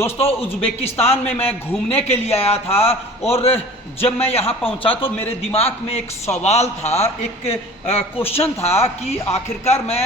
दोस्तों उज़्बेकिस्तान में मैं घूमने के लिए आया था और जब मैं यहाँ पहुँचा तो मेरे दिमाग में एक सवाल था, एक क्वेश्चन था कि आखिरकार मैं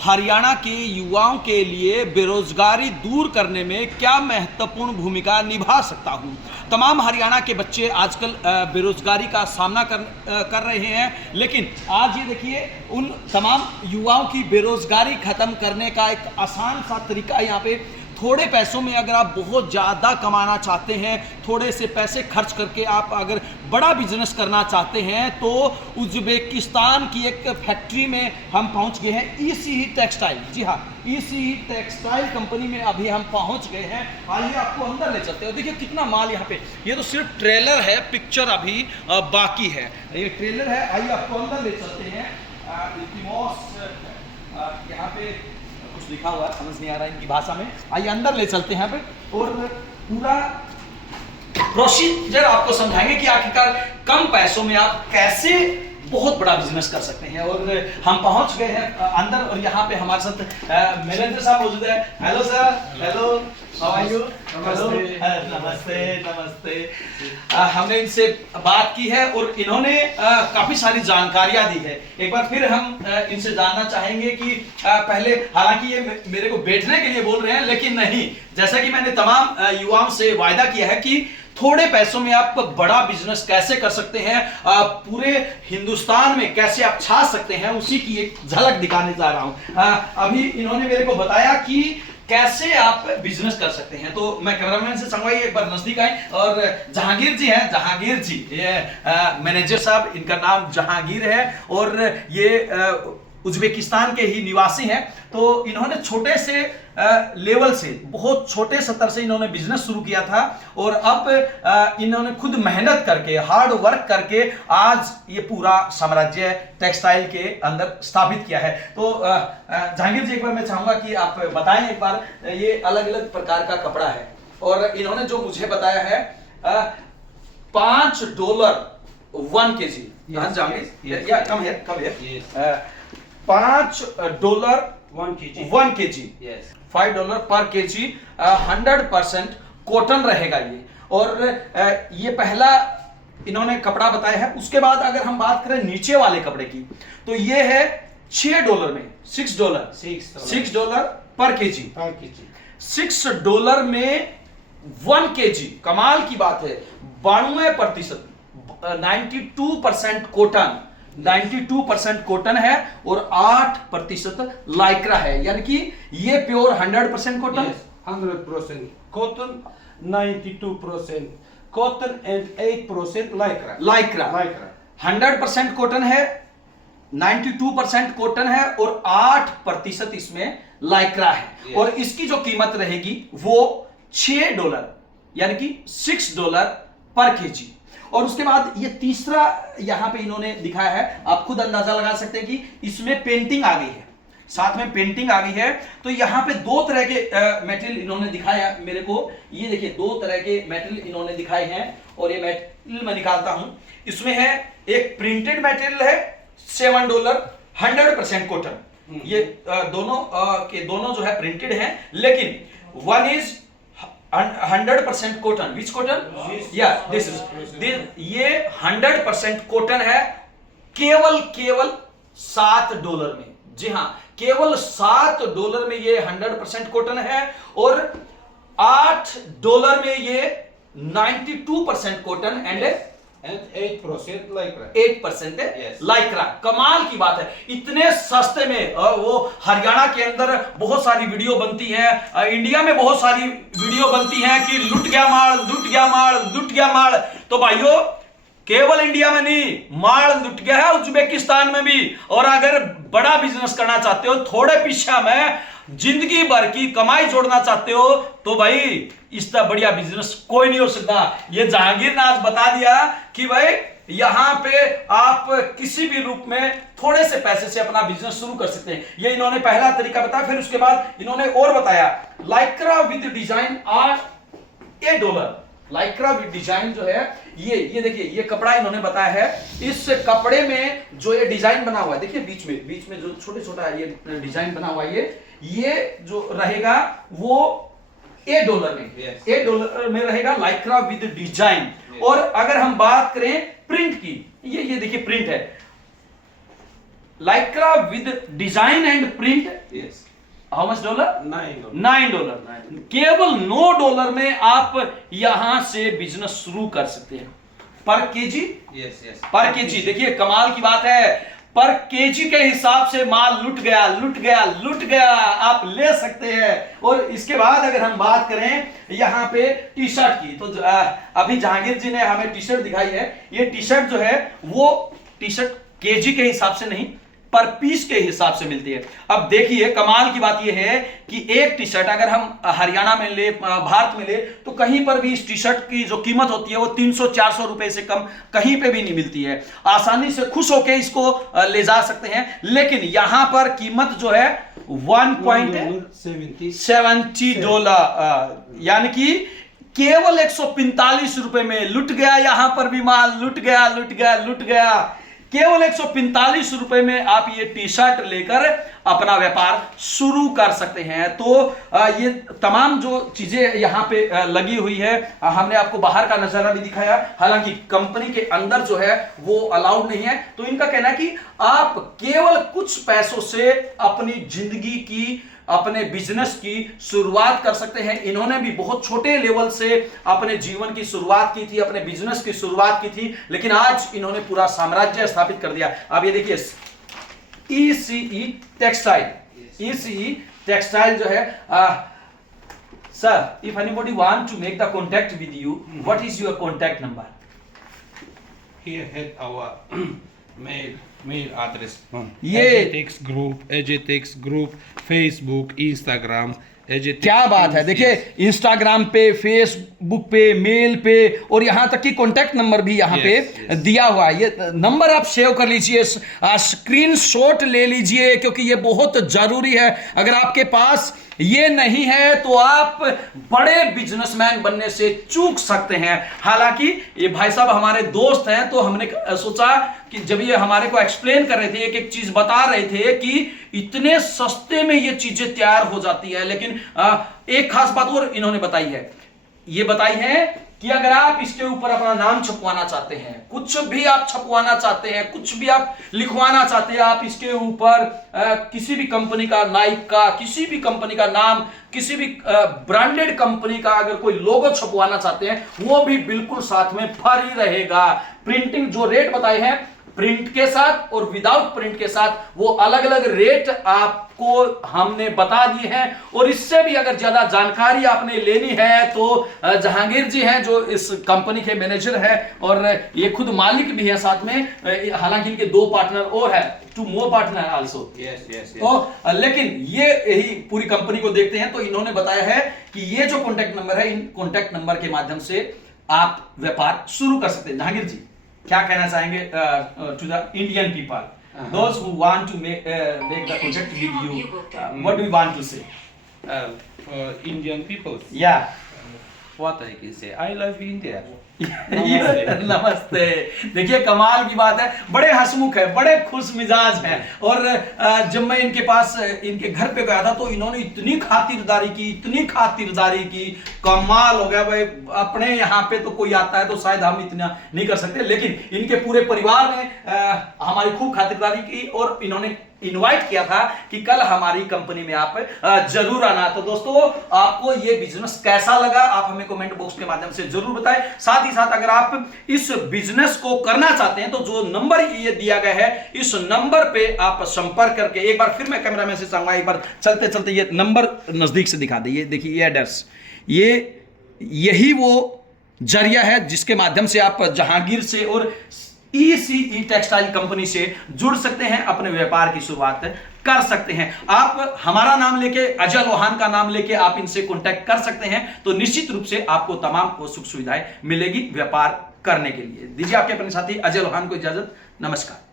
हरियाणा के युवाओं के लिए बेरोजगारी दूर करने में क्या महत्वपूर्ण भूमिका निभा सकता हूँ। तमाम हरियाणा के बच्चे आजकल बेरोजगारी का सामना कर रहे हैं, लेकिन आज ये देखिए उन तमाम युवाओं की बेरोजगारी खत्म करने का एक आसान सा तरीका यहाँ पे, थोड़े पैसों में अगर आप बहुत ज़्यादा कमाना चाहते हैं, थोड़े से पैसे खर्च करके आप अगर बड़ा बिजनेस करना चाहते हैं, तो उज़्बेकिस्तान की एक फैक्ट्री में हम पहुंच गए हैं, ईसी टेक्सटाइल। जी हाँ, ईसी टेक्सटाइल कंपनी में अभी हम पहुंच गए हैं। आइए आपको अंदर ले चलते हैं। देखिए कितना माल यहाँ पे, ये तो सिर्फ ट्रेलर है, पिक्चर अभी बाकी है। ये ट्रेलर है, आइए आपको अंदर ले चलते हैं। यहाँ पे कुछ लिखा हुआ है, समझ नहीं आ रहा है इनकी भाषा में। आइए अंदर ले चलते हैं यहाँ पे और पूरा प्रोसीजर आपको समझाएंगे कि आखिरकार कम पैसों में आप कैसे बहुत बड़ा बिजनेस कर सकते हैं। और हम पहुंच गए हैं अंदर और यहाँ पे हमारे साथ मैनेजर साहब मौजूद है। Hello sir, hello, how are you? नमस्ते नमस्ते। हमने इनसे बात की है और इन्होंने काफी सारी जानकारियां दी है। एक बार फिर हम इनसे जानना चाहेंगे कि पहले, हालांकि ये मेरे को बैठने के लिए बोल रहे हैं, लेकिन नहीं, जैसा कि मैंने तमाम युवाओं से वायदा किया है कि थोड़े पैसों में आप बड़ा बिजनेस कैसे कर सकते हैं, पूरे हिंदुस्तान में कैसे आप छा सकते हैं, उसी की एक झलक दिखाने जा रहा हूं। अभी इन्होंने मेरे को बताया कि कैसे आप बिजनेस कर सकते हैं, तो मैं कैमरामैन से चाहूंगा एक बार नजदीक आए। और जहांगीर जी हैं, जहांगीर जी, ये मैनेजर साहब, इनका नाम जहांगीर है और ये उज़्बेकिस्तान के ही निवासी हैं। तो इन्होंने छोटे से लेवल से, बहुत छोटे स्तर से इन्होंने बिजनेस शुरू किया था और अब इन्होंने खुद मेहनत करके, हार्ड वर्क करके आज ये पूरा साम्राज्य टेक्सटाइल के अंदर स्थापित किया है। तो जहांगीर जी, एक बार मैं चाहूंगा कि आप बताएं एक बार, ये अलग अलग प्रकार का कपड़ा है और इन्होंने जो मुझे बताया है $5 1 kg। जहांगीर या कम है, $5 1 kg, $5 पर kg, 100% कॉटन रहेगा ये। और ये पहला इन्होंने कपड़ा बताया है। उसके बाद अगर हम बात करें नीचे वाले कपड़े की, तो ये है $6 में, $6 पर kg, $6 में 1 kg। कमाल की बात है, 92%, 92% कॉटन, 92% कॉटन है और 8% लाइक्रा है, यानी कि ये pure 100% cotton, 100% cotton, 92% cotton and 8% lycra. 100% cotton है, 92% कॉटन है और 8% इसमें लाइक्रा है। और इसकी जो कीमत रहेगी वो $6, यानी कि $6 पर kg। और उसके बाद ये तीसरा यहां पे इन्होंने दिखाया है, आप खुद अंदाजा लगा सकते हैं कि इसमें पेंटिंग आ गई है, साथ में पेंटिंग आ गई है। तो यहाँ पे दो तरह के मेटेरियल इन्होंने दिखाया मेरे को। ये देखिए, दो तरह के मेटेरियल इन्होंने दिखाए हैं और ये मेटेरियल मैं निकालता हूं। इसमें है एक प्रिंटेड मेटेरियल है, $7, 100% कॉटन। ये दोनों के दोनों जो है प्रिंटेड हैं, लेकिन one is 100% cotton. Which cotton? या दिस ये 100% कॉटन है, केवल $7 में। जी हाँ, केवल $7 में ये 100% कॉटन है और $8 में ये 92% कॉटन एंड 8% lycra. 8% लाइक्रा। कमाल की बात है, इतने सस्ते में। वो हरियाणा के अंदर बहुत सारी वीडियो बनती है, इंडिया में बहुत सारी वीडियो बनती है कि लुट गया माल, लुट गया माल, लुट गया माल। तो भाइयों, केवल इंडिया में नहीं, माल लुट गया है उज़्बेकिस्तान में भी। और अगर बड़ा बिजनेस करना चाहते हो, थोड़े पीछा में जिंदगी भर की कमाई जोड़ना चाहते हो, तो भाई इसका बढ़िया बिजनेस कोई नहीं हो सकता। ये जहांगीर ने आज बता दिया कि भाई यहां पे आप किसी भी रूप में थोड़े से पैसे से अपना बिजनेस शुरू कर सकते हैं। ये इन्होंने पहला तरीका बताया। फिर उसके बाद इन्होंने और बताया, lycra with design are $8। Lycra with design जो है, ये देखिए, ये कपड़ा इन्होंने बताया है। इस कपड़े में जो ये डिजाइन बना हुआ है, देखिए बीच में जो छोटा ये डिजाइन बना हुआ है, ये जो रहेगा वो $8 में, Yes. $8 में रहेगा लाइक्रा विद डिजाइन। और अगर हम बात करें प्रिंट की, ये देखिए प्रिंट है, Lycra with design and print, Yes. How much $? $9. $9। केवल $9 में आप यहां से बिजनेस शुरू कर सकते हैं पर केजी। Yes, yes. पर केजी, देखिए कमाल की बात है, पर केजी के हिसाब से माल लुट गया, लुट गया, लुट गया, आप ले सकते हैं। और इसके बाद अगर हम बात करें यहाँ पे टी शर्ट की, तो अभी जहांगीर जी ने हमें टी शर्ट दिखाई है। ये टी शर्ट जो है वो टी शर्ट केजी के हिसाब से नहीं पर पीस के हिसाब से मिलती है। अब देखिए कमाल की बात यह है कि एक टी शर्ट अगर हम हरियाणा में ले, भारत में ले, तो कहीं पर भी इस टी शर्ट की जो कीमत होती है वो 300-400 रुपए से कम कहीं पे भी नहीं मिलती है। आसानी से खुश होकर इसको ले जा सकते हैं, लेकिन यहां पर कीमत जो है $1.70, यानी कि केवल 145 रुपए में लुट गया। यहां पर भी माल लुट गया, लुट गया, लुट गया। केवल 145 रुपए में आप ये टी शर्ट लेकर अपना व्यापार शुरू कर सकते हैं। तो ये तमाम जो चीजें यहाँ पे लगी हुई है, हमने आपको बाहर का नजारा भी दिखाया। हालांकि कंपनी के अंदर जो है वो अलाउड नहीं है। तो इनका कहना है कि आप केवल कुछ पैसों से अपनी जिंदगी की, अपने बिजनेस की शुरुआत कर सकते हैं। इन्होंने भी बहुत छोटे लेवल से अपने जीवन की शुरुआत की थी, अपने बिजनेस की शुरुआत की थी, लेकिन आज इन्होंने पूरा साम्राज्य स्थापित कर दिया। आप ये देखिए ECE टेक्सटाइल, ECE टेक्सटाइल जो है, sir if anybody want to make the contact with you, what is your contact number? Here had our mail address. ये Agitex group, Facebook, Instagram. क्या बात है, देखिए इंस्टाग्राम पे, फेसबुक पे, मेल पे, और यहां तक कि कॉन्टैक्ट नंबर भी यहां पे दिया हुआ है। ये नंबर आप सेव कर लीजिए, स्क्रीनशॉट ले लीजिए, क्योंकि ये बहुत जरूरी है। अगर आपके पास ये नहीं है तो आप बड़े बिजनेसमैन बनने से चूक सकते हैं। हालांकि ये भाई साहब हमारे दोस्त हैं, तो हमने सोचा कि जब ये हमारे को एक्सप्लेन कर रहे थे, एक एक चीज बता रहे थे कि इतने सस्ते में ये चीजें तैयार हो जाती है। लेकिन एक खास बात और इन्होंने बताई है, ये बताई है कि अगर आप इसके ऊपर अपना नाम छपवाना चाहते हैं, कुछ भी आप छपवाना चाहते हैं, कुछ भी आप लिखवाना चाहते हैं, आप इसके ऊपर किसी भी कंपनी का, नाइक का, किसी भी कंपनी का नाम, किसी भी ब्रांडेड कंपनी का अगर कोई लोगो छपवाना चाहते हैं, वो भी बिल्कुल साथ में फ्री रहेगा। प्रिंटिंग जो रेट बताए हैं, प्रिंट के साथ और विदाउट प्रिंट के साथ, वो अलग अलग रेट आपको हमने बता दिए हैं। और इससे भी अगर ज्यादा जानकारी आपने लेनी है तो जहांगीर जी हैं जो इस कंपनी के मैनेजर हैं, और ये खुद मालिक भी है साथ में। हालांकि इनके 2 पार्टनर और है, 2 more पार्टनर आल्सो। तो लेकिन ये यही पूरी कंपनी को देखते हैं, तो इन्होंने बताया है कि ये जो कॉन्टैक्ट नंबर है, इन कॉन्टैक्ट नंबर के माध्यम से आप व्यापार शुरू कर सकते हैं। जहांगीर जी क्या कहना चाहेंगे to the Indian people, those who want to make the contact with you, what do you want to say? For Indian people, या what I can say, I love India. नमस्ते। देखिए कमाल की बात है, बड़े हंसमुख है, बड़े खुश मिजाज हैं। और जब मैं इनके पास, इनके घर पे गया था, तो इन्होंने इतनी खातिरदारी की, इतनी खातिरदारी की, कमाल हो गया भाई। अपने यहाँ पे तो कोई आता है तो शायद हम इतना नहीं कर सकते, लेकिन इनके पूरे परिवार ने हमारी खूब खातिरदारी की, और इन्होंने इनवाइट किया था कि कल हमारी कंपनी में आप जरूर आना। तो दोस्तों, आपको ये बिजनेस कैसा लगा, आप हमें कमेंट बॉक्स के माध्यम से जरूर बताएं। साथ ही साथ अगर आप इस बिजनेस को करना चाहते हैं, तो जो नंबर ये दिया गया है, इस नंबर पे आप संपर्क करके, एक बार फिर मैं कैमरा में से चाहूंगा, एक बार चलते चलते ये नंबर नजदीक से दिखा दीजिए। देखिए ये एड्रेस, यही वो जरिया है जिसके माध्यम से आप जहांगीर से और ECE टेक्सटाइल कंपनी से जुड़ सकते हैं, अपने व्यापार की शुरुआत कर सकते हैं। आप हमारा नाम लेके, अजय लोहान का नाम लेके आप इनसे कांटेक्ट कर सकते हैं, तो निश्चित रूप से आपको तमाम सुख सुविधाएं मिलेगी व्यापार करने के लिए। दीजिए आपके अपने साथी अजय लोहान को इजाजत। नमस्कार।